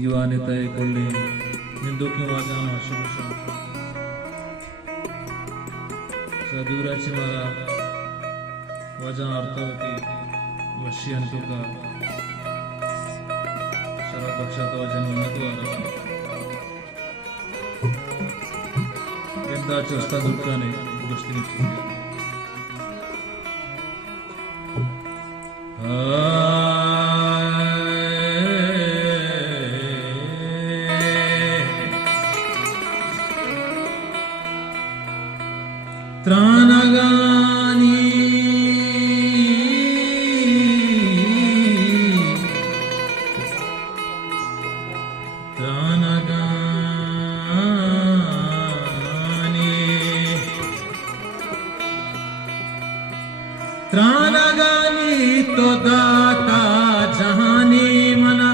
दीवाने तय करले निंदुकी माझा आशंसा साधुराची मला वजन अर्थवती वश्यंतुका सर्व पक्षात वजन उन्नतवारा यंदाच्या उस्तादुकाने गोष्टी त्राणगानी त्राणगानी तो दाता जहानी मना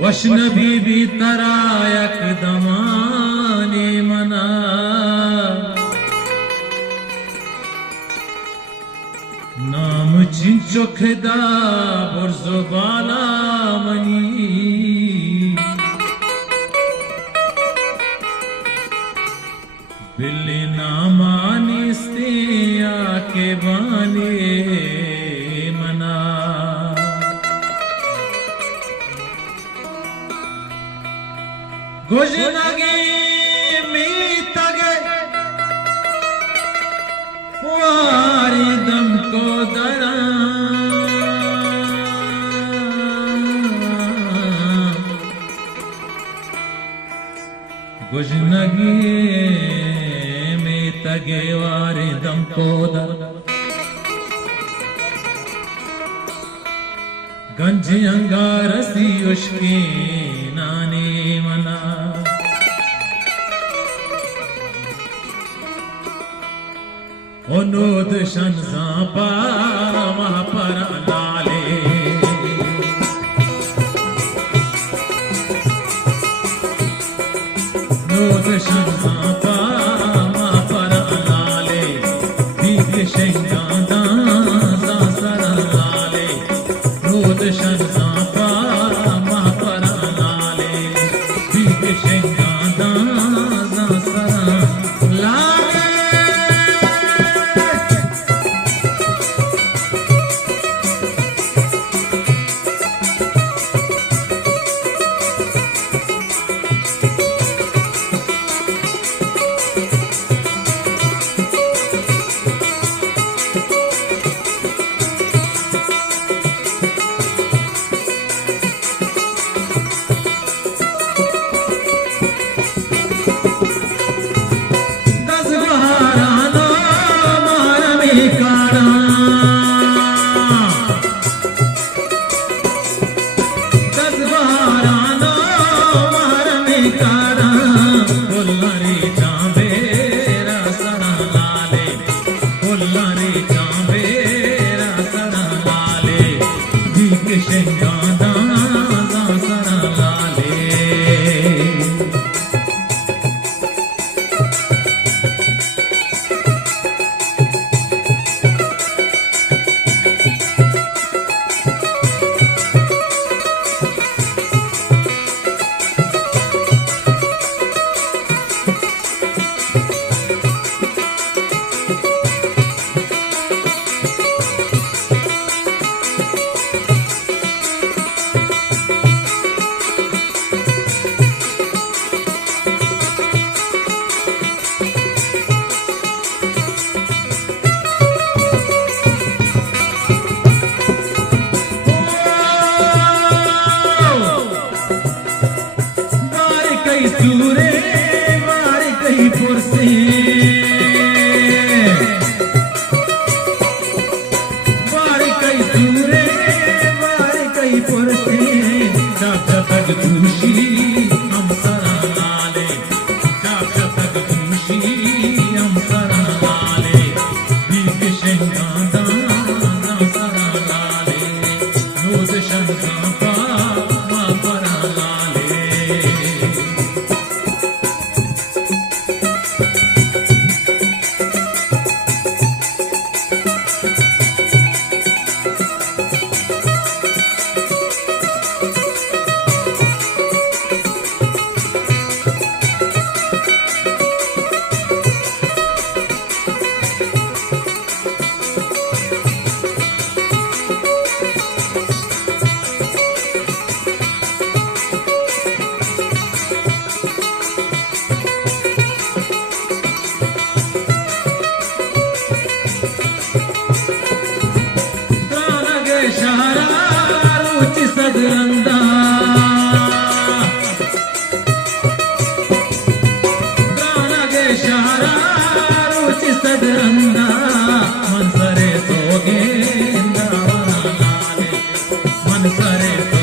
वैष्णवी भी तरायक दमाने मना नाम चिंचोखदा बुर्जो बाला मनी बिल्ली नामानी स्तिया के बाने मना गुजनगे मीतगे वारी दम को दरा गुजनगे मीतगे वारी दम को दरा गंज अंगारसी उश्के नाने मना ओनोद शनजापा महापर लाले नोद शनजापा महापर लाले दीप शेंगादा जासर लाले नोद शनजापा महापर लाले दीप शेंगादा जासर लाले करे